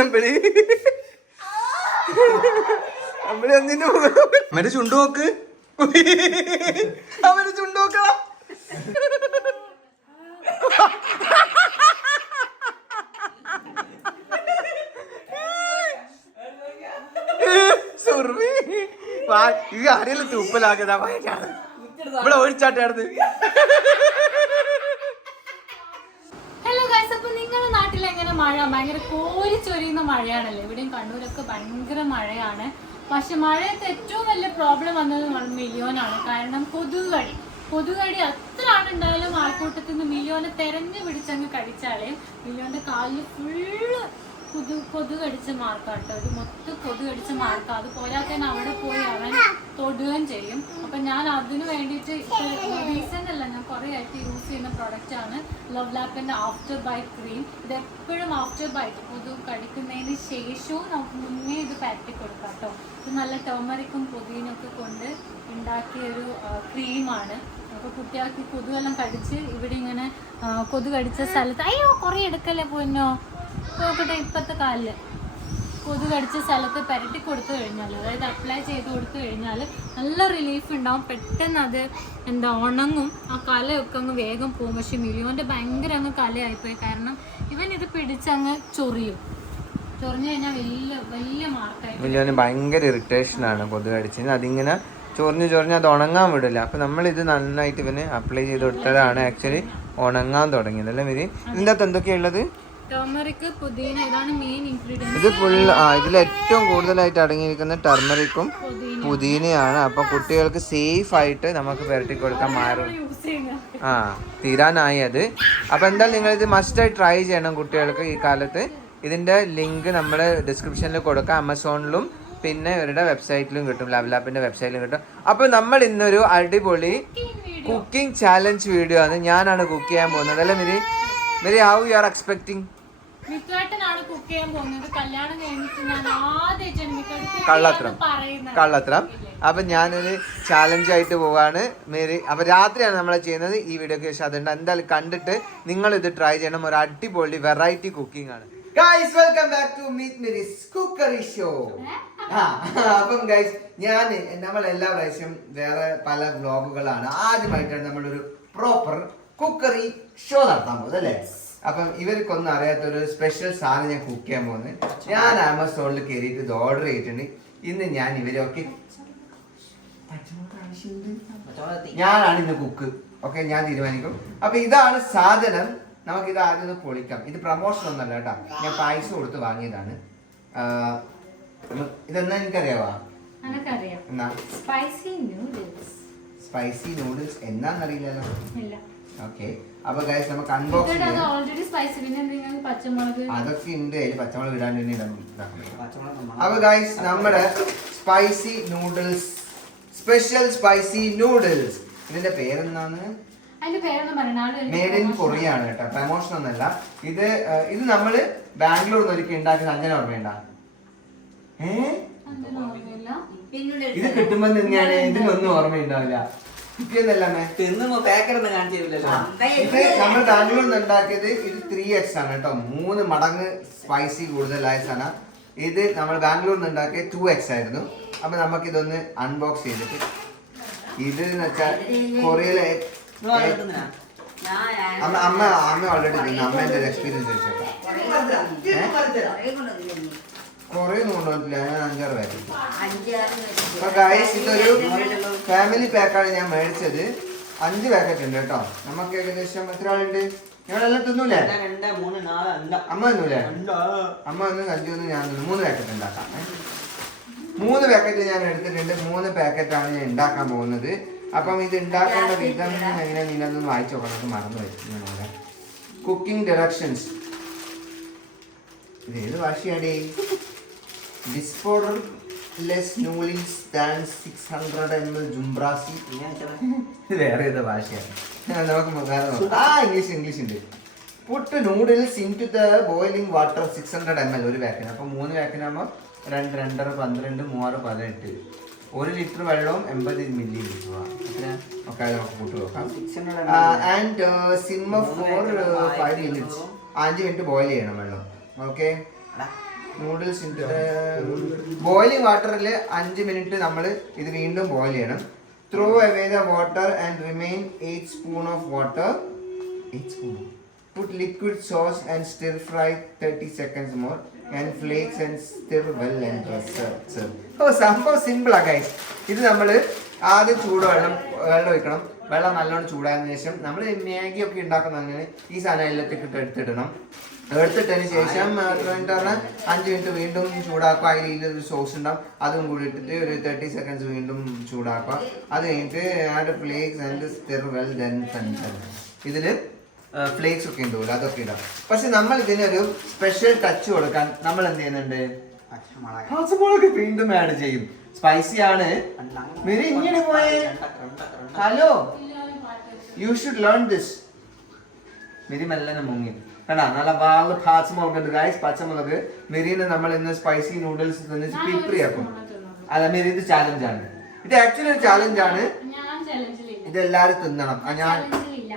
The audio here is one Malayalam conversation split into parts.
അമ്പലി അമ്പിളി എന്തിനു അവന്റെ ചുണ്ടു നോക്ക്. അവന്റെ ചുണ്ടു നോക്കണം. സുർമി വാ- ഈ തൂപ്പലാക്കതാ ഇവിടെ ഒഴിച്ചാട്ടായിരുന്നു ഹലോ ഗൈസ് അപ്പൊ നിങ്ങളുടെ നാട്ടിൽ എങ്ങനെ മഴ ഭയങ്കര കോരി ചൊരിയുന്ന മഴയാണല്ലോ. ഇവിടെയും കണ്ണൂരൊക്കെ ഭയങ്കര മഴയാണ്. പക്ഷെ മഴയത്ത് ഏറ്റവും വലിയ പ്രോബ്ലം വന്നത് മില്യോനാണ്. കാരണം കൊതുകടി. കൊതുകടി എത്ര ആളുണ്ടായാലും ആൾക്കൂട്ടത്തിൽ നിന്ന് മില്യോനെ തെരഞ്ഞു പിടിച്ചങ്ങ് കടിച്ചാലേ മില്യോന്റെ കാലിൽ ഫുള്ള് കൊതു കൊതു കടിച്ച മാർക്കാട്ടോ. ഒരു മൊത്ത കൊതു കടിച്ച മാർക്കാ. അത് തന്നെ അവിടെ പോയി അവൻ തൊടുകയും ചെയ്യും. അപ്പൊ ഞാൻ അതിന് വേണ്ടിയിട്ട് റീസെന്റ് അല്ല ഞാൻ കുറെ ആയിട്ട് യൂസ് ചെയ്യുന്ന പ്രൊഡക്റ്റ് ആണ് ലവ് ലാപ്പിന്റെ ആഫ്റ്റർ ബൈറ്റ് ക്രീം ഇത് എപ്പോഴും ആഫ്റ്റർ ബൈറ്റ് കൊതു കടിക്കുന്നതിന് ശേഷവും നമുക്ക് മുന്നേ ഇത് പരത്തി കൊടുക്കാം കേട്ടോ ഇത് നല്ല ടേമറിക്കും പുതിനൊക്കെ കൊണ്ട് ഉണ്ടാക്കിയ ഒരു ക്രീമാണ് അപ്പൊ കുട്ടികൾക്ക് കൊതുവെല്ലാം കടിച്ച് ഇവിടെ ഇങ്ങനെ കൊതു കടിച്ച സ്ഥലത്ത് അയ്യോ കുറെ എടുക്കല്ലേ പൊന്നോ? നോക്കട്ടെ ഇപ്പത്തെ കാലിൽ. കൊതു കടിച്ച സ്ഥലത്ത് പരട്ടി കൊടുത്തു കഴിഞ്ഞാൽ അതായത് അപ്ലൈ ചെയ്ത് കൊടുത്തു കഴിഞ്ഞാൽ നല്ല റിലീഫ് ഉണ്ടാവും. പെട്ടെന്ന് അത് എന്താ ഉണങ്ങും. ആ കലയൊക്കെ അങ്ങ് വേഗം പോകും പക്ഷെ മിലിയോന്റെ ഭയങ്കര അങ്ങ് കലയായിപ്പോയി. കാരണം ഇവൻ ഇത് പിടിച്ചങ്ങ് ചൊറിയും. ചൊറിഞ്ഞു കഴിഞ്ഞാൽ വലിയ വലിയ മാർക്കായി മിലിയോന് ഭയങ്കര ഇറിറ്റേഷൻ ആണ് കൊതുക് അടിച്ചത് അതിങ്ങനെ ചൊറിഞ്ഞ് ചൊറിഞ്ഞ് അത് ഉണങ്ങാൻ വിടില്ല. അപ്പൊ നമ്മൾ ഇത് നന്നായിട്ട് ഇവന് അപ്ലൈ ചെയ്ത് കൊടുത്തതാണ്. ആക്ച്വലി ഉണങ്ങാൻ തുടങ്ങിയത്. അല്ലേ മിരി ഇതിന്റെ അകത്ത് എന്തൊക്കെയുള്ളത് ടർമറിക് പുതിന ഇതാണ് മെയിൻ ഇൻഗ്രീഡിയന്റ് ഇത് ഫുൾ ആ ഇതിൽ ഏറ്റവും കൂടുതലായിട്ട് അടങ്ങിയിരിക്കുന്ന ടർമറിക്കും പുതിന പുതിനയാണ്. അപ്പൊ കുട്ടികൾക്ക് സേഫ് ആയിട്ട് നമുക്ക് പുരട്ടി കൊടുക്കാൻ മാറും. ആ തീരാനായി അത്. അപ്പൊ എന്തായാലും നിങ്ങൾ ഇത് മസ്റ്റായി ട്രൈ ചെയ്യണം കുട്ടികൾക്ക് ഈ കാലത്ത്. ഇതിന്റെ ലിങ്ക് നമ്മൾ ഡിസ്ക്രിപ്ഷനിൽ കൊടുക്കാം ആമസോണിലും പിന്നെ ഇവരുടെ വെബ്സൈറ്റിലും കിട്ടും ലവലാപ്പിന്റെ വെബ്സൈറ്റിലും കിട്ടും. അപ്പൊ നമ്മൾ ഇന്നൊരു അടിപൊളി കുക്കിംഗ് ചാലഞ്ച് വീഡിയോ ആണ് ഞാനാണ് കുക്ക് ചെയ്യാൻ പോകുന്നത്. അല്ലേ Miri? Miri how you are expecting മിത്തുവേട്ടനാണ് cook ചെയ്യാൻ പോകുന്നത്. കല്യാണം കഴിഞ്ഞിട്ട് ഞാൻ ആദ്യമായിട്ടാണ് കള്ളത്തരം. പറയുന്നത്. കള്ളത്രം അപ്പൊ ഞാനൊരു ചാലഞ്ച് ആയിട്ട് പോവാണ്. മേരി അപ്പൊ രാത്രിയാണ് നമ്മൾ ചെയ്യുന്നത് ഈ വീഡിയോക്ക് ശേഷം. അതുകൊണ്ട് എന്തായാലും കണ്ടിട്ട് നിങ്ങൾ ഇത് ട്രൈ ചെയ്യണം. ഒരു അടിപൊളി വെറൈറ്റി കുക്കിംഗ് ആണ്. Guys welcome back to meet cookery show അപ്പം ഗൈസ് ഞാൻ നമ്മൾ എല്ലാ പ്രാവശ്യം വേറെ പല വ്ലോഗുകളാണ് ആദ്യമായിട്ടാണ് നമ്മളൊരു പ്രോപ്പർ കുക്കറി ഷോ നടത്താൻ പോകുന്നത് അല്ലേ? അപ്പം ഇവർക്കൊന്നും അറിയാത്തൊരു സ്പെഷ്യൽ സാധനം ഞാൻ കുക്ക് ചെയ്യാൻ പോകുന്നത്. ഞാൻ ആമസോണിൽ കയറിയിട്ട് ഇത് ഓർഡർ ചെയ്തിട്ടുണ്ട്. ഇന്ന് ഞാൻ ഇവരൊക്കെ ഞാനാണ് ഇന്ന് കുക്ക് ഓക്കെ ഞാൻ തീരുമാനിക്കും. അപ്പൊ ഇതാണ് സാധനം. നമുക്ക് ഇത് ആദ്യം ഒന്ന് പൊളിക്കാം. ഇത് പ്രൊമോഷൻ ഒന്നല്ല കേട്ടോ. ഞാൻ പൈസ കൊടുത്ത് വാങ്ങിയതാണ്. ഇതെന്നാ എനിക്കറിയാവാ? സ്പൈസി നൂഡിൽസ് സ്പൈസി നൂഡിൽസ് എന്നാന്നറിയില്ലല്ലോ? ഇല്ല. ഓക്കെ അപ്പൊ ഗൈസ് നമുക്ക് അൺബോക്സ് ഇതൊക്കെ അത് ചെയ്യാം ഓൾറെഡി സ്പൈസി പിന്നെ എന്തെങ്കിലും പച്ചമുളക്. അതൊക്കെ ഉണ്ട് അതിൽ പച്ചമുളക് ഇടാൻ വേണ്ടി ഇടാൻ ഇതാക്കണം. അപ്പൊ ഗൈസ് നമ്മുടെ spicy noodles special spicy noodles ഇതിന്റെ പേരെന്താണ്? അതിന്റെ പേരൊന്നും പറയണ മേഡ് ഇൻ കൊറിയ ആണ് കേട്ടോ. പ്രമോഷൻ ഒന്നല്ല. ഇത് ഇത് നമ്മൾ ബാംഗ്ലൂർ നിന്ന് ഒരിക്കൽ ഉണ്ടാക്കുന്ന അങ്ങനെ ഓർമ്മയുണ്ട? ഏ? ഇത് കിട്ടുമ്പോ തന്നെയാണ് ഇതിനൊന്നും ഓർമ്മയുണ്ടാവില്ല. നമ്മൾ നിന്ന് ഉണ്ടാക്കിയത് ഇത് ത്രീ എക്സ് ആണ് കേട്ടോ. മൂന്ന് മടങ്ങ് സ്പൈസി കൂടുതലായ സാധനം. ഇത് നമ്മൾ ബാംഗ്ലൂരിൽ നിന്ന് ഉണ്ടാക്കിയ ടു എക്സ് ആയിരുന്നു. അപ്പൊ നമുക്ക് ഇതൊന്ന് അൺബോക്സ് ചെയ്തിട്ട്. ഇത് എന്ന് വെച്ചാൽ കൊറിയയിലെ അമ്മ അമ്മ അമ്മ ഓൾറെഡി അമ്മേന്റെ എക്സ്പീരിയൻസ് വെച്ചോട്ടെ കൊറേ കൊണ്ടുവന്നിട്ടില്ല ഞാൻ അഞ്ചാറ് അപ്പൊ ഗൈസ് ഇതൊരു ഫാമിലി പാക്കാണ് ഞാൻ മേടിച്ചത്. അഞ്ച് പാക്കറ്റ് ഉണ്ട് കേട്ടോ. നമുക്ക് ഏകദേശം എത്ര ആളുണ്ട്? ഞങ്ങളെല്ലാം തിന്നൂലേ? അമ്മ തിന്നൂലേ? അമ്മ ഒന്ന് അഞ്ചു ഒന്ന് ഞാൻ തിന്നു. മൂന്ന് പാക്കറ്റ് ഉണ്ടാക്കാം. മൂന്ന് പാക്കറ്റ് ഞാൻ എടുത്തിട്ടുണ്ട്. മൂന്ന് പാക്കറ്റാണ് ഞാൻ ഉണ്ടാക്കാൻ പോകുന്നത്. അപ്പം ഇത് ഉണ്ടാക്കേണ്ട വിധം എങ്ങനെ നീനൊന്നും വായിച്ചു നോക്കണം. മറന്നു വെച്ചു കുക്കിംഗ് ഡയറക്ഷൻസ് ഇത് ഏത് ഭാഷയാടേ? ഡിസ്പോർഡർ less noodles than six hundred M L ജുംബ്രാസി വേറെ ഏതോ ഭാഷയാണ്. നമുക്ക് ആ ഇംഗ്ലീഷ് ഇംഗ്ലീഷ് ഉണ്ട്. Put noodles into the boiling water six hundred M L ഒരു പാക്കിന് അപ്പോൾ മൂന്ന് പാക്കിനാകുമ്പോൾ രണ്ട് രണ്ടര പന്ത്രണ്ട് മൂവാറ് പതിനെട്ട്. ഒരു ലിറ്റർ വെള്ളവും എൺപത് മില്ലി ലിറ്റർ ഒക്കെ നമുക്ക് കൂട്ടി നോക്കാം. And simmer four five minutes അഞ്ച് മിനിറ്റ് ബോയിൽ ചെയ്യണം വെള്ളം. ഓക്കെ നൂഡിൽസ് ബോയിലിംഗ് വാട്ടറിൽ അഞ്ച് മിനിറ്റ് നമ്മൾ ഇത് വീണ്ടും ബോയിൽ ചെയ്യണം. Throw away the water and remain eight spoon of water eight spoon put liquid sauce and stir fry thirty seconds more and flakes and stir well and oh സംഭവം സിമ്പിളാണ് ഗൈസ് ഇത് നമ്മൾ ആദ്യം ചൂടുവെള്ളം വെള്ളം ഒഴിക്കണം. വെള്ളം നല്ലോണം ചൂടായതിനു ശേഷം നമ്മൾ മാഗി ഒക്കെ ഉണ്ടാക്കുന്ന ഈ സാധനം എല്ലാത്തേക്കിട്ട് എടുത്തിടണം. എടുത്തിട്ടതിന് ശേഷം പറഞ്ഞാൽ അഞ്ച് മിനിറ്റ് വീണ്ടും ചൂടാക്കുക. അതിൽ ഒരു സോസ് ഉണ്ടാവും. അതും കൂടി ഇട്ടിട്ട് ഒരു തേർട്ടി സെക്കൻഡ്സ് വീണ്ടും ചൂടാക്കുക. അത് കഴിഞ്ഞിട്ട് add flakes and stir well then ഇതിൽ ഫ്ലേക്സ് ഒക്കെ ഉണ്ടാവില്ല അതൊക്കെ ഇടാം. പക്ഷെ നമ്മൾ ഇതിനൊരു സ്പെഷ്യൽ ടച്ച് കൊടുക്കാൻ നമ്മൾ എന്ത് ചെയ്യുന്നുണ്ട്? പച്ചമുളക്. വീണ്ടും ആഡ് ചെയ്യും. സ്പൈസി ആണ്. മിരി ഇങ്ങനെ പോയേ? Hello. You should learn this Miri മെല്ലനെ മുങ്ങി. കണ്ടാ? നല്ല വാൾ പച്ചമുളക് ഉണ്ട്. ഗായ്സ് പച്ചമുളക് മെരീനെ നമ്മൾ ഇന്ന് സ്പൈസി നൂഡിൽസ് തന്നെ പിപ്രി ആക്കും. അല്ല മിരി ഇത് ചാലഞ്ച് ആണ്. ഇത് ആക്ച്വലി ഒരു ചാലഞ്ച് ആണ്. ഞാൻ ചലഞ്ചിലില്ല ഇത് എല്ലാരും തിന്നണം. ആ, ഞാൻ.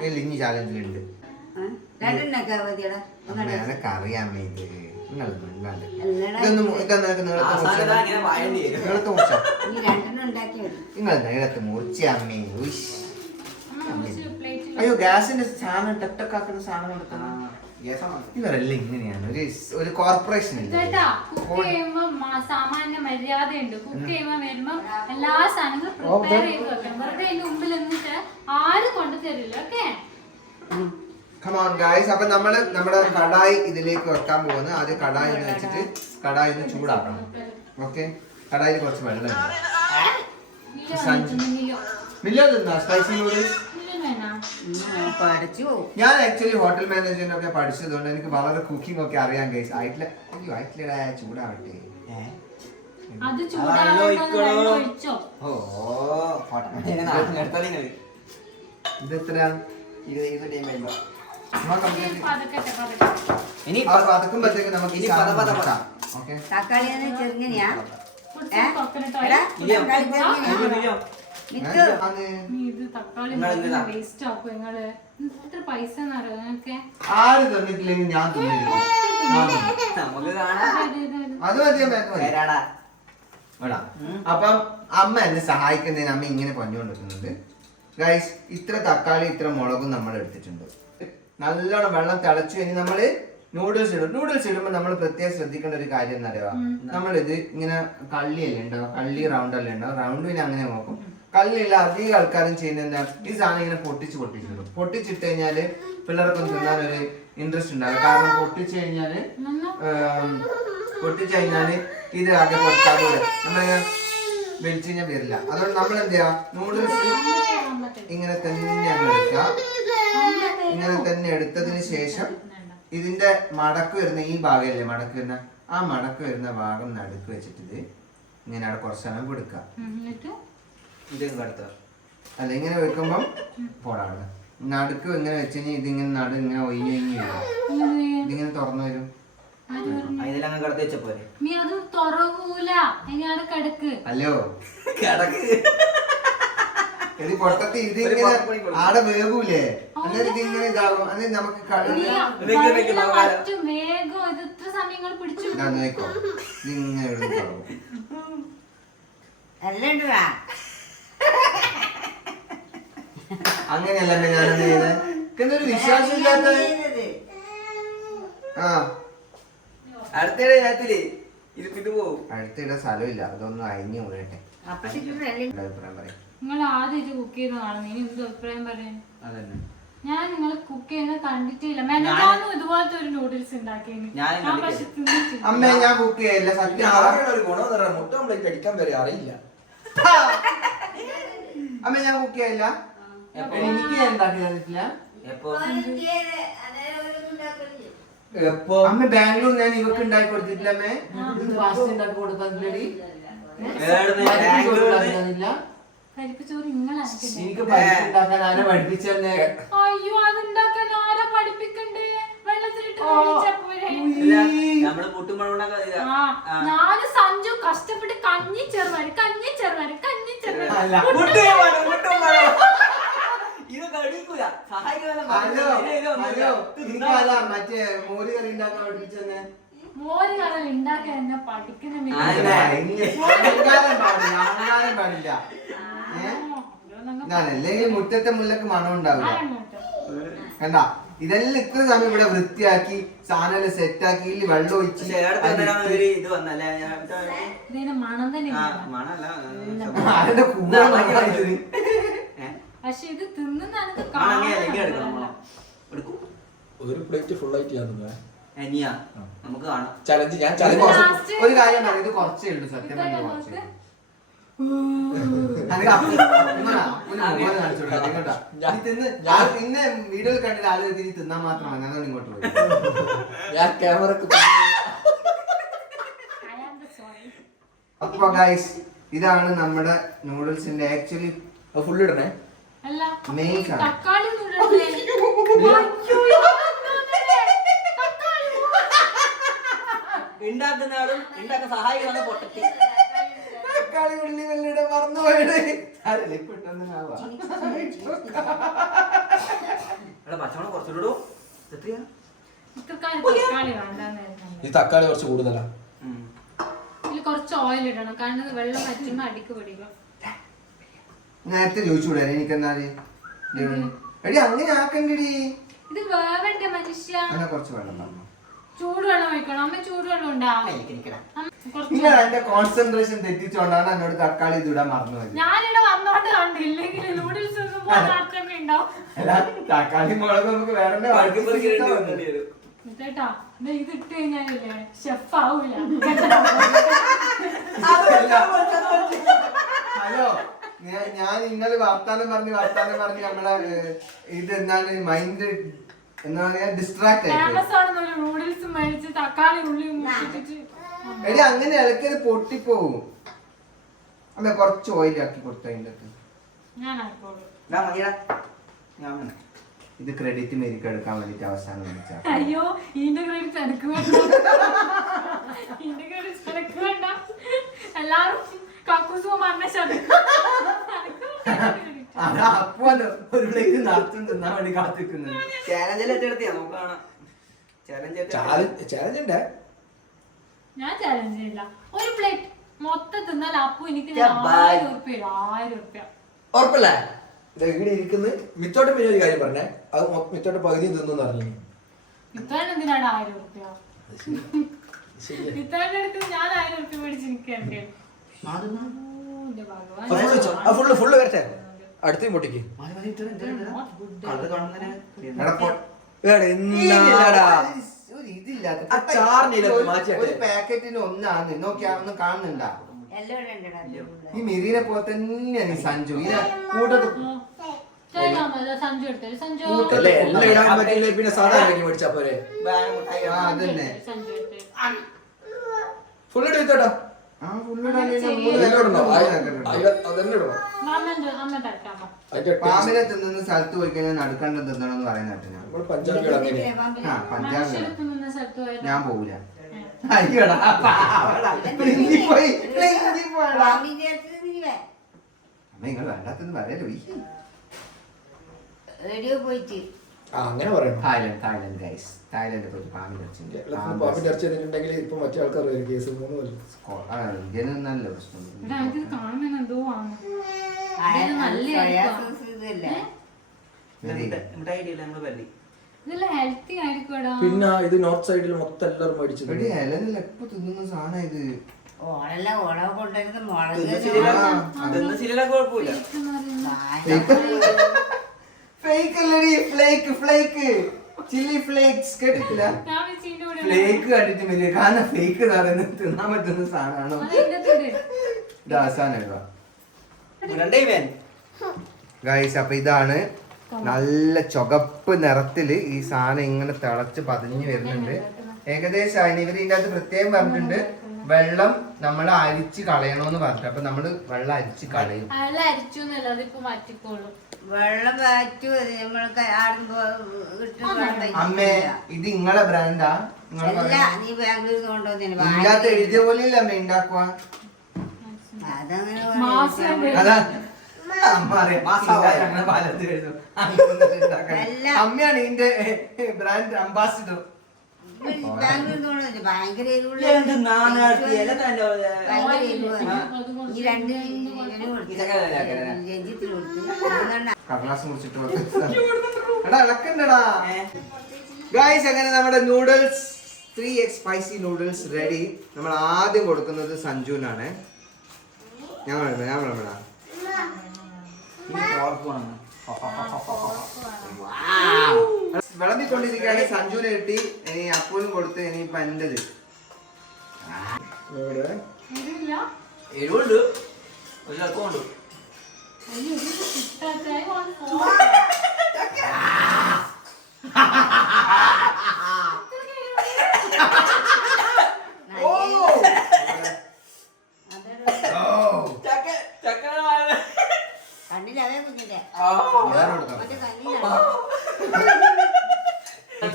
ഇല്ല ഇനി ചാലഞ്ചിലുണ്ട് നിനക്ക് ആ നീളത്ത് സാധനം മുറിച്ചാ? അമ്മേ. അയ്യോ ഗ്യാസിന്റെ സാധനം ആക്കുന്ന സാധനം എടുക്കണം? ഇവരെല്ലാം ഇങ്ങനെയാണ്. ഒരു ഒരു കോർപ്പറേഷൻ സാമാന്യ മര്യാദയുണ്ട്. കുക്ക് ചെയ്യുമ്പോ വരുമ്പോ എല്ലാ സാധനങ്ങളും പ്രിപ്പയർ ചെയ്ത് വെക്കണം. വെറുതെ അതിന്റെ മുമ്പിൽ നിന്നിട്ട് ആരും കൊണ്ടു തരില്ല ഓക്കെ? കമോൺ ഗായ്സ് അപ്പൊ നമ്മൾ നമ്മുടെ കടായി ഇതിലേക്ക് വെക്കാൻ പോകുന്നു. ആദ്യം കടായി എന്ന് വെച്ചിട്ട് കടായി ഒന്ന് ചൂടാക്കണം. ഓക്കെ? കടായി കുറച്ച് വെള്ളം മില്ലോ തിന്നാ സ്പൈസി നൂഡിൽസ് ഞാൻ ആക്ച്വലി ഹോട്ടൽ മാനേജ്മെന്റ് ഒക്കെ പഠിച്ചതുകൊണ്ട് എനിക്ക് വളരെ കുക്കിംഗ് ഒക്കെ അറിയാൻ ഗൈസ് ആയിട്ടില്ല. അയ്യോ ആയിട്ടില്ല ചൂടാവട്ടെ. ഏ? അത് വെള്ളം ചൂടാവുന്ന ഒഴിക്കണോ? വെള്ളം ഒഴിച്ചോ? ഓ ഇങ്ങനെ നാട്ടിൽ എടുത്താൽ ഇങ്ങനെ വരും. ഇത് എത്ര ഇരുപത് ഇരുപത് ടൈം വരുമ്പോ. പതുക്കെ പതുക്കെ ഇനി പതക്കുമ്പോഴത്തേക്ക് നമുക്ക് ഈ പത പത പത. ഓക്കെ. തക്കാളി ചെറുങ്ങനെയാ? ഏ? തക്കാളി ചെറുങ്ങനെയാ? ഇത് തക്കാളി വേസ്റ്റ് ആക്കും. നിങ്ങൾ എത്ര പൈസ നിങ്ങൾക്ക്? ആര് തന്നിട്ടില്ലെങ്കിൽ ഞാൻ. അത് മതിയോ അപ്പം അമ്മ എന്നെ സഹായിക്കുന്നതിന് അമ്മ ഇങ്ങനെ പഞ്ഞുകൊണ്ടിരിക്കുന്നുണ്ട് ഗൈസ് ഇത്ര തക്കാളി ഇത്ര മുളകും നമ്മൾ എടുത്തിട്ടുണ്ട്. നല്ലോണം വെള്ളം തിളച്ചു കഴിഞ്ഞ് നമ്മൾ നൂഡിൽസ് ഇടും. നൂഡിൽസ് ഇടുമ്പോൾ നമ്മൾ പ്രത്യേകം ശ്രദ്ധിക്കേണ്ട ഒരു കാര്യം എന്നറിയാം നമ്മളിത് ഇങ്ങനെ കള്ളിയല്ലേ ഉണ്ടാവും കള്ളി റൗണ്ട് അല്ലേ ഉണ്ടാവും റൗണ്ട് പിന്നെ അങ്ങനെ നോക്കും. കള്ളിയില്ല അധികം ആൾക്കാരും ചെയ്യുന്ന ഈ സാധനം ഇങ്ങനെ പൊട്ടിച്ച് പൊട്ടിച്ചിടും. പൊട്ടിച്ചിട്ട് കഴിഞ്ഞാൽ പിള്ളേർക്കൊന്നും തിന്നാൻ ഒരു ഇൻട്രസ്റ്റ് ഉണ്ടാവും കാരണം പൊട്ടിച്ചു കഴിഞ്ഞാൽ പൊട്ടിച്ചു കഴിഞ്ഞാൽ ഇത് ആകെ പൊട്ടാതെ നമ്മളിങ്ങനെ വലിച്ചു കഴിഞ്ഞാൽ വരില്ല. അതുകൊണ്ട് നമ്മൾ എന്ത് ചെയ്യാം നൂഡിൽസ് ഇങ്ങനെ തന്നെ എടുക്ക ഇങ്ങനെ തന്നെ എടുത്തതിന് ശേഷം ഇതിന്റെ മടക്ക് വരുന്ന ഈ ഭാഗമല്ലേ മടക്ക് വരുന്ന ആ മടക്ക് വരുന്ന ഭാഗം നടുക്ക് വെച്ചിട്ട് ഇത് ഇങ്ങനെ കുറച്ച് സമയം കൊടുക്കുക. ഇത് കടുത്തോ അല്ല ഇങ്ങനെ വെക്കുമ്പം പോടാണ് നടുക്ക് ഇങ്ങനെ വെച്ച് കഴിഞ്ഞാൽ ഇതിങ്ങനെ നടു ഇങ്ങനെ ഒഴിഞ്ഞ് ഒഴിഞ്ഞ് വരും ഇതിങ്ങനെ തുറന്നു വരും. അതിലെല്ലാം അങ്ങ് കടത്തി വെച്ച പോലെ നീ അത് തുറകൂല. കിടക്ക്. അല്ലോ? കിടക്ക്. ഇത് പൊട്ടത്തി ഇത് ഇങ്ങനെ. ആടെ വേഗൂലേ അന്നേരം ഇത് ഇങ്ങനെ ഇതാകും അന്നേരം നമുക്ക് ഇതിങ്ങനെ അങ്ങനെയല്ല ഞാൻ ചെയ്തത് ഒരു വിശ്വാസമില്ലാത്ത ആ. അടുത്തിടെ രാത്രി ഇത് പോവും. അടുത്തിടെ സ്ഥലമില്ല അതൊന്നും അയഞ്ഞു പോകട്ടെ അഭിപ്രായം പറയും. നിങ്ങൾ ആദ്യം ഇത് കുക്ക് ചെയ്ത് കാണുന്നു ഇനി എന്ത് അഭിപ്രായം പറയാൻ അതന്നെ. ഞാൻ നിങ്ങൾ കുക്ക് ചെയ്യുന്നത് കണ്ടിട്ടില്ല. മെനക്കാന്നും ഇതുപോലത്തെ ഒരു നൂഡിൽസ് ഉണ്ടാക്കിയത് ഞാൻ പക്ഷെ തിന്നിട്ടില്ല. അമ്മേ ഞാൻ കുക്ക് ചെയ്യില്ല സത്യം. ഒരു ഗുണം മുട്ട നമ്മളേക്ക് അടിക്കാൻ വരെ അറിയില്ല. അമ്മ ഞാൻ കുക്ക് ചെയ്യില്ല. എനിക്ക് ഞാൻ ഉണ്ടാക്കി തന്നിട്ടില്ല. എപ്പോ? എപ്പോ? അമ്മ ബാംഗ്ലൂർ ഞാൻ ഇവക്ക് ഉണ്ടാക്കി കൊടുത്തിട്ടില്ല അമ്മേ. പാസ്ത ഉണ്ടാക്കി കൊടുത്തിട്ടില്ലടി എനിക്ക് പരിപ്പ് ആരെ പഠിപ്പിച്ചെന്നെ? അയ്യോ അതുണ്ടാക്കാൻ ആരാ പഠിപ്പിക്കണ്ടേ? വെള്ളത്തിലിട്ട് ഞാൻ സഞ്ജു കഷ്ടപ്പെട്ട് കഞ്ഞി ചെറുമാര് കഞ്ഞി ചെറുമാര് കഞ്ഞി മറ്റേ മോര് കറി ഉണ്ടാക്കാൻ പഠിപ്പിച്ചെന്നെ മോര് കടൽ ഉണ്ടാക്കാൻ എന്നെ പഠിക്കുന്ന ആ, പാടില്ല അല്ലെങ്കിൽ മുറ്റത്തെ മുല്ലക്ക് മണം ഉണ്ടാവില്ല കണ്ട? ഇതെല്ലാം ഇത്ര സമയം ഇവിടെ വൃത്തിയാക്കി സാധനം സെറ്റാക്കി ആക്കി വെള്ളം ഒഴിച്ച് ഒരു പ്ലേറ്റ് ഫുൾ ആയിട്ട് ഞാൻ തിന്നാ എനിയാ. നമുക്ക് കാണാം. ചലഞ്ച് ഞാൻ ഒരു കാര്യം ഇത് കുറച്ചേ ഉള്ളൂ സത്യം ഞാൻ ഇന്ന് വീഡിയോയിൽ കണ്ടിട്ട് ആളുകൾ ഇനി തിന്നാൻ മാത്രമാണ് അതുകൊണ്ട് ഇങ്ങോട്ട് പോയി ഞാൻ ക്യാമറക്ക് അപ്പൊ ഗൈസ് ഇതാണ് നമ്മുടെ നൂഡിൽസിന്റെ ആക്ച്വലി ഫുൾ ഇടണേ? അല്ല മെയിൻ ഉണ്ടാക്കുന്ന ആളും ഉണ്ടാക്കാൻ സഹായിക്കുന്ന പൊട്ടത്തി. തക്കാളി ഉള്ളി വെള്ളിയുടെ മറന്നു പോയത്. സാരമില്ല, ഇപ്പൊ ഇട്ടൊന്നുമില്ലാവാ. എടാ പച്ചവളം കുറച്ചുകൂടോ എത്രയാ? ഇത്രക്കാലം തക്കാളി വേണ്ടെന്നായിരുന്നു ഈ തക്കാളി കുറച്ച് കൂടുതലാ. ഇതിൽ കുറച്ച് ഓയിൽ ഇടണം കാരണം വെള്ളം വറ്റുമ്പോ അടിക്ക് പിടിക്കും. നേരത്തെ എനിക്ക് എനിക്കെന്നാൽ എടി അങ്ങനെ ആക്കണ്ടടി. ഇത് വേവണ്ടേ മനുഷ്യ? അങ്ങനെ കുറച്ച് വെള്ളം ചൂടുവെള്ളം ഒഴിക്കണം. അമ്മ ചൂടുവെള്ളം ഉണ്ടാവും നിങ്ങൾ എന്റെ കോൺസെൻട്രേഷൻ തെറ്റിച്ചോണ്ടാണ് എന്നോട് തക്കാളി ഇതിടാൻ മറന്നു പോയത് ഞാനിവിടെ വന്നോണ്ട് കണ്ടില്ലെങ്കിൽ നൂഡിൽസ് ഒന്നും പോലെ ആൾക്കാർക്ക് ഉണ്ടാവും. അല്ല തക്കാളി മുളക് നമുക്ക് വേറെ കേട്ടാ ഇത് ഇത് ഇട്ട് കഴിഞ്ഞാലേ ഷെഫ് ആവൂല. ഹലോ ഞാൻ- ഞാൻ ഇന്നലെ വർത്താനം പറഞ്ഞു വർത്താനം പറഞ്ഞു നമ്മളെ ഏഹ്, ഇത് എന്താണ് മൈൻഡ് എന്താ പറയാ ഡിസ്ട്രാക്ട് നൂഡിൽസ് മേടിച്ച് തക്കാളി ഉള്ളി എടി അങ്ങനെ ഇളക്കിയത് പൊട്ടിപ്പോവും. അല്ല കുറച്ച് ഓയിൽ ആക്കി കൊടുത്തു അതിന്റെ അകത്ത്. ഇത് ക്രെഡിറ്റ് മേരിക്ക് എടുക്കാൻ വേണ്ടിട്ട് അവസാനം വിളിച്ചാ അയ്യോ ഇതിന്റെ ക്രെഡിറ്റ് എനിക്ക് ഇതിന്റെ ക്രെഡിറ്റ് എനിക്ക് വേണ്ട. എല്ലാരും കക്കൂസ് മണ്ണ അതാ ഒരു പ്ലേറ്റ് നടത്തും തിന്നാൻ വേണ്ടി കാത്തിക്കുന്നത് ചാലഞ്ചിൽ എത്തിയെടുത്തിയാ നമുക്ക് കാണാം. ചാലഞ്ച് ചാലഞ്ച് ചാലഞ്ച് ഉണ്ട്? ഞാൻ ചാലഞ്ച് ചെയ്യില്ല. ഒരു പ്ലേറ്റ് മൊത്തം തിന്നാൽ അപ്പു എനിക്ക് ഛെ, ബൈ. ആയിരം ഉറുപ്പ്യ ആയിരം ഉറുപ്പ്യ. ഉറപ്പല്ലേ? ഇവിടെ ഇരിക്കുന്ന. മിത്തോട്ടം പിന്നെ ഒരു കാര്യം പറഞ്ഞേ. അത് മിത്തോട്ടം പകുതി തിന്നു പറഞ്ഞു ഇത്താൻ എന്തിനാണ് ആയിരം ഉറുപ്പ്യ? ഇത്താന്റെ അടുത്ത് ഞാൻ ആയിരം ഉറുപ്പ്യ മേടിച്ച് നിൽക്കണ്ടേ ഭഗവാൻ ഫുള്ള് ഫുള്ള് വരട്ടെ. അടുത്ത ഒരു പാക്കറ്റിന് ഒന്നാണ് നോക്കിയാ ഒന്നും കാണുന്നുണ്ടാ എല്ലാം ഇവിടെ ഉണ്ടെടാ ഈ മിറീനെ പോലെ തന്നെയാണ് ഈ സഞ്ജു. ഇതിനെ കൂട്ടത്ത് സഞ്ജു എടുത്തത് സഞ്ജു. അല്ലേ എല്ലാം ഇടാൻ പറ്റില്ല പിന്നെ സാധാരണ വാങ്ങി മേടിച്ചാ പോരെ? ഫുള്ള് എടുത്തോട്ടോ ആ ഫുള്ളിടാൻ എല്ലാം ഇടണോ? അതന്നെ ഇടണോ? പാമ്പിനെ തിന്നുന്ന സ്ഥലത്ത് പോയി കഴിഞ്ഞാൽ നടുക്കണ്ട തിന്നണമെന്ന് പറയുന്ന കേട്ടോ ഞാൻ ആ പഞ്ചാബ് മനുഷ്യർക്ക് നിന്ന ഞാൻ പോവില്ല അയ്യടാ പാവടാ. പ്ലിങ്കിപ്പോയി, പോയി അടുത്ത് നീവേ അമ്മ നിങ്ങൾ വേണ്ടാത്തെന്ന് പറയല്ലോ ഈ റേഡിയോ പോയിട്ട്. അങ്ങനെ പറയണം? തായ്ലൻഡ് തായ്ലൻഡ് ഗൈസ് തായ്ലൻഡ് പോയി പാമ്പ് കേരളത്തിൽ പാമ്പിന്റെ ഇറച്ചി തിന്നിട്ടുണ്ടെങ്കിൽ ഇപ്പൊ മറ്റേ ആൾക്കാർ വരും കേസ് മൂന്ന് കൊല്ലം. ഇന്ത്യയിൽ നല്ല പ്രശ്നം. കാണുന്ന എന്തോ പിന്നെ ഇത് നോർത്ത് സൈഡിൽ മൊത്തം എല്ലാവരും മേടിച്ചു എപ്പോ തിന്നുന്ന സാധനം ഇത്. ഓളെല്ലാം ഓളെ കൊണ്ടുവരുന്നത് മുളക് ശീലം- കുഴപ്പമില്ല. ഫ്ലേക്ക് ഫ്ലേക്ക് ചില്ലി ഫ്ലേക്സ് കേട്ടിട്ടില്ല? ഫ്ലേക്ക് കണ്ടിട്ട് വരിക കാരണം ഫ്ലേക്ക് പറയുന്നത് തിന്നാൻ പറ്റുന്ന സാധനമാണോ? ഗൈസ് അപ്പൊ ഇതാണ് നല്ല ചുകപ്പ് നിറത്തിൽ ഈ സാധനം ഇങ്ങനെ തിളച്ച് പതിഞ്ഞു വരുന്നുണ്ട്. ഏകദേശം അതിന് ഇവർ ഇതിന്റെ അകത്ത് പ്രത്യേകം പറഞ്ഞിട്ടുണ്ട്. വെള്ളം നമ്മൾ അരിച്ച് കളയണോന്ന് പറഞ്ഞു അപ്പൊ നമ്മൾ വെള്ളം അരിച്ച് കളയും. വെള്ളം അരിച്ചു എന്നല്ല അതിപ്പോ മാറ്റിക്കോളും. വെള്ളം വാറ്റു നമ്മൾക്ക് ആടുമ്പോ അമ്മേ. ഇത് ഇങ്ങളെ ബ്രാൻഡാ? അല്ല നീ ബാംഗ്ലൂർ ഇതിനകത്ത് എഴുതിയ പോലെയല്ല അമ്മ ഉണ്ടാക്കുക അതങ്ങനെ മാസം അതാ. അമ്മ അറിയാം. എഴുതും. അമ്മയാണ് ഇതിന്റെ ബ്രാൻഡ് അംബാസിഡർ. കടലാസ് മുറിച്ചിട്ട് എടാ ഇളക്കണ്ടടാ ഗായ്സ് അങ്ങനെ നമ്മുടെ noodles three X spicy noodles ready നമ്മൾ ആദ്യം കൊടുക്കുന്നത് സഞ്ജുവിനാണ്. ഞാൻ വിളമ്പ ഞാൻ വിളമ്പടാ. വിളമ്പിക്കൊണ്ടിരിക്കുകയാണ്. സഞ്ജുവിനെ കിട്ടി. ഇനി അപ്പൂനും കൊടുത്ത് ഇനി ഇപ്പൊ എന്റേത് എരിവുണ്ട് ഒരു ചക്കമുണ്ട് അയ്യോ ഇത് കിട്ടാച്ചായി വന്നു ചക്ക ചക്ക കണ്ടില്ല അതേ കുഞ്ഞിന്റെ ആ മറ്റേ കണ്ണിലാണ്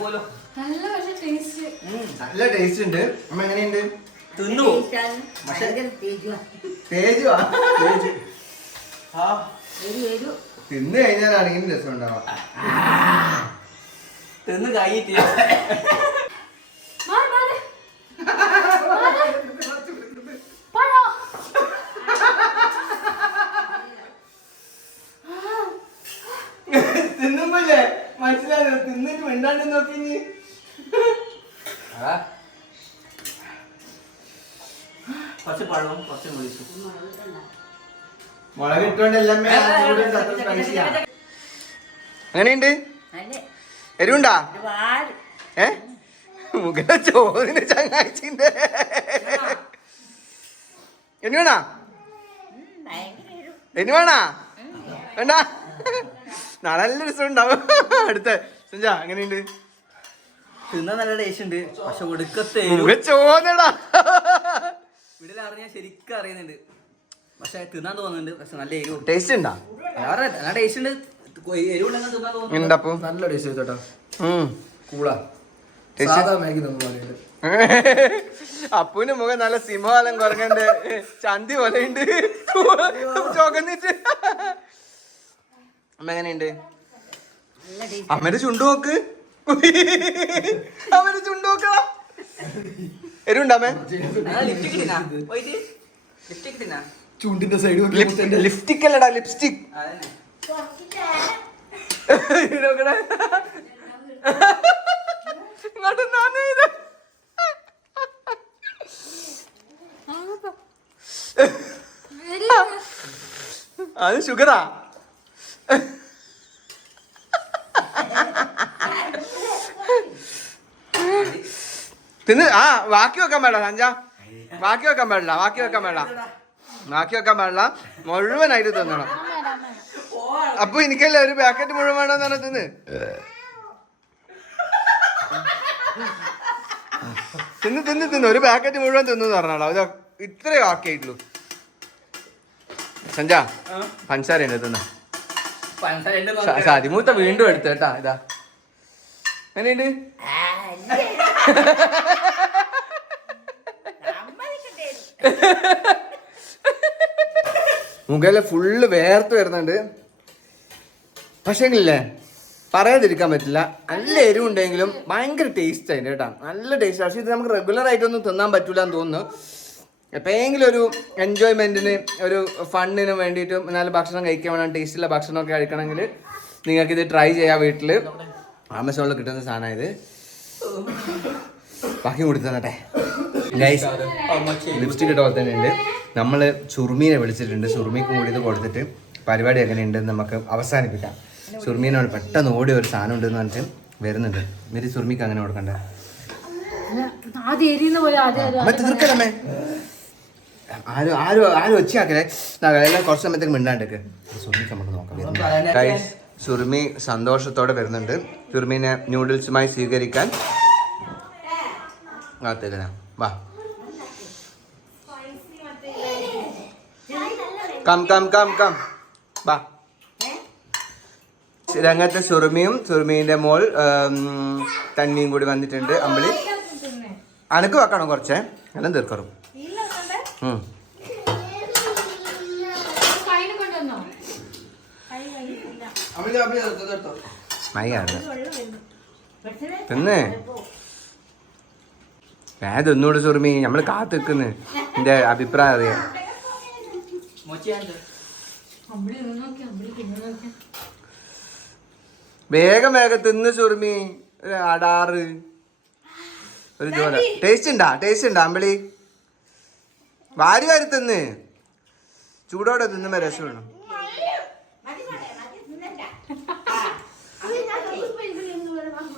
പോലോ നല്ല പക്ഷെ ടേസ്റ്റ് നല്ല ടേസ്റ്റ് ഉണ്ട് അമ്മ എങ്ങനെയുണ്ട് തിന്നു ഭയങ്കര തേജുവാ തേജുവാ ആ എരു എരു തിന്നു കഴിഞ്ഞാലാണ് ഇങ്ങനെ രസം ഉണ്ടാവുക തിന്ന് കഴിഞ്ഞിട്ട് മാറി മാറി പഴോ തിന്നുമ്പോലെ മനസ്സിലായോ? തിന്നിട്ട് മിണ്ടാണ്ട് നോക്കി ഇനി. കുറച്ച് പഴവും കുറച്ച് മുളിച്ചു മുളക് ഇട്ടോണ്ടെല്ലാം എങ്ങനെയുണ്ട്? നല്ല. എരിവുണ്ടാ? ഏ? മുഖ ചോദിന് ചങ്ങാഴ്ചന്റെ എനി വേണാ എനി വേണാ വേണ്ട. നല്ല രസം ഉണ്ടാവും. അടുത്ത. സഞ്ജ എങ്ങനെയുണ്ട്? തിന്നാൻ നല്ല ടേസ്റ്റ് ഉണ്ട്. പക്ഷെ ഒടുക്കത്തെ മുഖ ചോന്നടാ. വീട്ടിൽ അറിഞ്ഞാൽ ശരിക്കും അറിയുന്നുണ്ട്. പക്ഷെ തിന്നാൻ തോന്നുന്നുണ്ട്. പക്ഷെ നല്ല എരിവ്. ടേസ്റ്റ് ഉണ്ടാ? വേറെ നല്ല ടേസ്റ്റ് ഉണ്ട്. എരിവുണ്ടെങ്കിൽ തിന്നാൻ തോന്നുന്നു നല്ല ടേസ്റ്റ് കേട്ടോ. ഉം. കൂളാ. അപ്പുവിന്റെ മുഖം നല്ല സിംഹാലം കുറങ്ങണ്ട് ചന്തി പോലെ ഉണ്ട് ചോക്കന്നിട്ട് അമ്മ എങ്ങനെയുണ്ട്? അമ്മയുടെ ചുണ്ടു നോക്ക്. അമ്മയുടെ ചുണ്ടു നോക്കടാ. എരുണ്ടോ അമ്മ? ലിപ്സ്റ്റിക് തിന്നാ പോയിട്ട് ലിപ്സ്റ്റിക് തിന്നാ ചുണ്ടിന്റെ സൈഡ് ലിപ്സ്റ്റിക് അല്ലടാ ലിപ്സ്റ്റിക് അതന്നെ. നോക്കടാ. ഇങ്ങോട്ട് നാനേ ഇത്. അത് ഷുഗറാ തിന്ന്. ആ ബാക്കി വെക്കാൻ പാടില്ല സഞ്ച ബാക്കി വെക്കാൻ പാടില്ല ബാക്കി വെക്കാൻ പാടില്ല. ബാക്കി വെക്കാൻ പാടില്ല. മുഴുവനായിട്ട് തിന്നണം. അപ്പൊ എനിക്കല്ലേ ഒരു പാക്കറ്റ് മുഴുവൻ വേണോ എന്നാണ് തിന്ന്. തിന്ന് തിന്ന് തിന്ന്. ഒരു പാക്കറ്റ് മുഴുവൻ തിന്നു പറഞ്ഞാലോ. അത് ഇത്രയും ആക്കിയിട്ടുള്ളൂ സഞ്ച പഞ്ചസാര തിന്ന. സതിമൂത്ത വീണ്ടും എടുത്തു കേട്ടാ ഇതാ. എങ്ങനെയുണ്ട്? മുഖല ഫുള്ള് വേർത്ത് വരുന്നുണ്ട്. പക്ഷേങ്കിലേ പറയാതിരിക്കാൻ പറ്റില്ല. നല്ല എരിവുണ്ടെങ്കിലും ഭയങ്കര ടേസ്റ്റ് ആയിട്ട് കേട്ടോ. നല്ല ടേസ്റ്റ് പക്ഷേ ഇത് നമുക്ക് റെഗുലർ ആയിട്ടൊന്നും തിന്നാൻ പറ്റൂല എന്ന് തോന്നുന്നു. എപ്പോഴെങ്കിലും ഒരു എൻജോയ്മെന്റിന് ഒരു ഫണ്ണിന് വേണ്ടിയിട്ടും നല്ല ഭക്ഷണം കഴിക്കാൻ വേണം ടേസ്റ്റുള്ള ഭക്ഷണമൊക്കെ കഴിക്കണമെങ്കിൽ നിങ്ങൾക്ക് ഇത് ട്രൈ ചെയ്യാം വീട്ടിൽ ആമസോണിൽ കിട്ടുന്ന സാധനം ഇത്. ബാക്കി കൂടി തന്നട്ടെ. ഗൈസ് ലിപ്സ്റ്റിക് ഇട്ട പോലെ തന്നെ ഉണ്ട് നമ്മൾ ചുർമീനെ വിളിച്ചിട്ടുണ്ട്. ചുർമിക്കും കൂടി ഇത് കൊടുത്തിട്ട് പരിപാടി എങ്ങനെയുണ്ടെന്ന് നമുക്ക് അവസാനിപ്പിക്കാം. ചുർമീനോട് പെട്ടെന്ന് ഓടി ഒരു സാധനം ഉണ്ടെന്ന് പറഞ്ഞിട്ട് വരുന്നുണ്ട്. ഇവർ ചുർമിക്ക് അങ്ങനെ കൊടുക്കണ്ടേ. തീർക്കലമ്മേ ആരും ആരും ആരും ഒച്ചയാക്കലേ എല്ലാം കുറച്ച് സമയത്തേക്ക് മിണ്ടാണ്ടേക്ക്. സുർമിക്ക് നമുക്ക് നോക്കാം സുർമി സന്തോഷത്തോടെ വരുന്നുണ്ട്. സുർമിനെ ന്യൂഡിൽസുമായി സ്വീകരിക്കാൻ. രംഗത്ത് വാ. കം കം കം കം വാ. രംഗത്തെ സുറുമിയും സുറുമീന്റെ മോൾ തണ്ണിയും തന്നിയും കൂടി വന്നിട്ടുണ്ട് അമ്പിളി. അനക്ക് വെക്കണം കുറച്ചേ. എല്ലാം തീർക്കറും. തിന്ന് ഞാൻ തിന്നൂട് സുറുമി. നമ്മൾ കാത്തു നിൽക്കുന്നു എന്റെ അഭിപ്രായം അറിയാം അമ്പിളി നിന്ന് നോക്കി അമ്പിളി പിന്നെ നോക്കി. വേഗം വേഗം തിന്ന് സുറുമി. ഒരു അടാറ്. ഒരു ജോല ടേസ്റ്റ് ഉണ്ടാ ടേസ്റ്റ് ഉണ്ടാ അമ്പിളി? വാരി വാരി തിന്ന് ചൂടോടെ തിന്നുമ്പോ രസം വേണം മതി മോളെ, മതി തിന്നണ്ട. ആ, അത് ഞാൻ ചെയ്യും.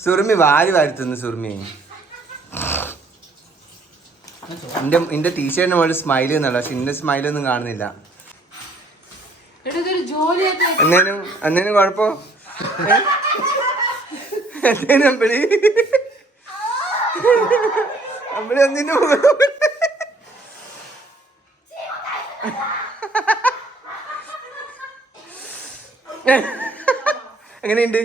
സുറുമി വാരി വാരി തിന്ന് സുറുമി എന്റെ എന്റെ ടീഷർട്ടിന് മുകളിൽ സ്മൈൽ എന്നല്ല പക്ഷെ എന്റെ സ്മൈൽ ഒന്നും കാണുന്നില്ല എന്നേനും എന്നേനും കുഴപ്പോ? എന്തേനും അമ്പിളി അമ്പിളി എന്തിനു എങ്ങനെയുണ്ട്?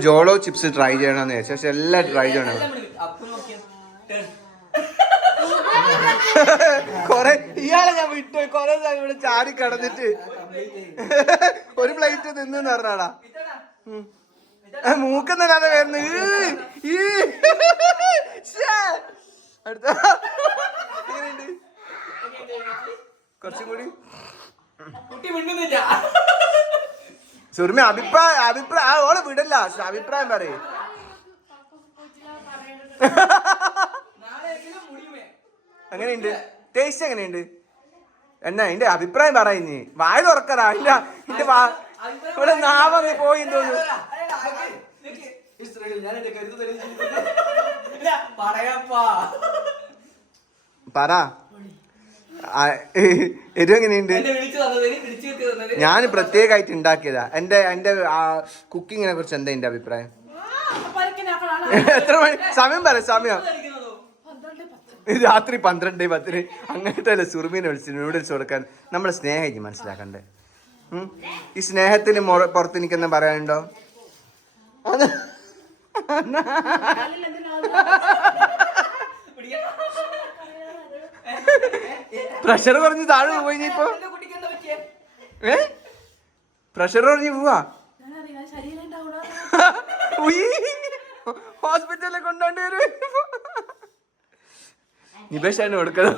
ജോളോ ചിപ്സ് ട്രൈ ചെയ്യണമെന്ന് വിചാരിച്ചു. പക്ഷെ എല്ലാം ട്രൈ ചെയ്യണം. കൊറേ ഇയാളെ ഞാൻ വിട്ടു. കൊറേ സമയം ഇവിടെ ചാടി കടന്നിട്ട്. ഒരു പ്ലേറ്റ് നിന്ന് പറഞ്ഞാടാ. മൂക്കുന്നല്ലാതെ വരുന്നു. അടുത്ത. എങ്ങനെയുണ്ട് കുറച്ചും കൂടി. സുർമി അഭിപ്രായം അഭിപ്രായം ആ, ഓളെ വിടല്ല. അഭിപ്രായം പറയേ. അങ്ങനെയുണ്ട് ടേസ്റ്റ് എങ്ങനെയുണ്ട്? എന്നാ എന്റെ അഭിപ്രായം പറയുന്നേ വായ തുറക്കറാ എന്റെ ഇവിടെ നാവങ്ങ് പോയി തോന്നുന്നു ഞാൻ എന്റെ കരുത്ത് തെളിയിച്ചിരിക്കുന്നു. പറയാപ്പാ. പറ. എരു എങ്ങനെയുണ്ട്? ഞാൻ പ്രത്യേകമായിട്ട് ഉണ്ടാക്കിയതാ എന്റെ എന്റെ കുക്കിങ്ങിനെ കുറിച്ച് എന്താ എന്റെ അഭിപ്രായം? എത്ര മണി സമയം പറ സമയം. രാത്രി പന്ത്രണ്ട് പത്തിന് അങ്ങനത്തെ അല്ല സുറുമീനെ വിളിച്ച് നൂഡിൽസ് കൊടുക്കാൻ. നമ്മളെ സ്നേഹം മനസ്സിലാക്കണ്ടേ? ഈ സ്നേഹത്തിന് പുറത്ത് എനിക്കെന്നാ പറയാനുണ്ടോ? അത് പ്രഷർ കുറഞ്ഞ് താഴെ പോയി നീ ഇപ്പൊ. ഏ? പ്രഷർ കുറഞ്ഞ് പോവാ. ഹോസ്പിറ്റലിൽ കൊണ്ടോണ്ടി വരും. നിപേഷാണ് കൊടുക്കണം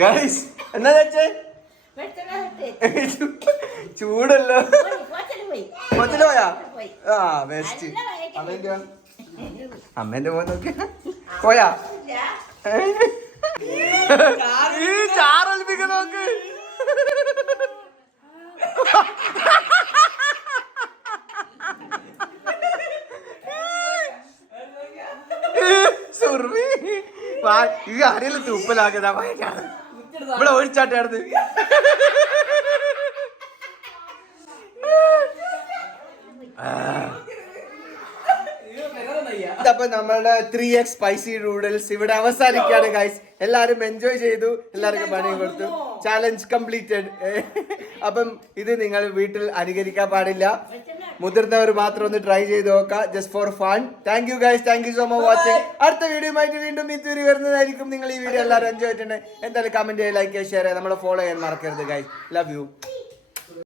ഗൈസ് എന്നാ വെച്ചേ. ചൂടല്ലോ. പോയി. ആ വേസ്റ്റ് അമ്മേന്റെ അമ്മേന്റെ മോൻ നോക്കി. പോയാ. ഈ ചാറൊലിപ്പിക്ക നോക്ക്. ഈ ആരെങ്കിലും തൂപ്പലാക്കുന്നതാ ഭയങ്കര ഇവിടെ ഒഴിച്ചാട്ടായിരുന്നു അപ്പൊ നമ്മളുടെ ത്രീ എക്സ് സ്പൈസി നൂഡിൽസ് ഇവിടെ അവസാനിക്കാണ് ഗൈസ് എല്ലാരും എൻജോയ് ചെയ്തു. എല്ലാവർക്കും പണിയും കൊടുത്തു. ചാലഞ്ച് കംപ്ലീറ്റഡ് അപ്പം ഇത് നിങ്ങൾ വീട്ടിൽ അനുകരിക്കാൻ പാടില്ല. മുതിർന്നവർ മാത്രം ഒന്ന് ട്രൈ ചെയ്ത് നോക്കാം just for fun thank you guys thank you so much watching അടുത്ത വീഡിയോ ആയിട്ട് വീണ്ടും ഇതുവരെ വരുന്നതായിരിക്കും. നിങ്ങൾ ഈ വീഡിയോ എല്ലാവരും എൻജോയ് ചെയ്തിട്ടുണ്ട് എന്തായാലും കമന്റ് ചെയ്യുക ലൈക്ക് ചെയ്യുക ഷെയർ ചെയ്യുക. നമ്മളെ ഫോളോ ചെയ്യാൻ മറക്കരുത് ഗൈസ് ലവ് യു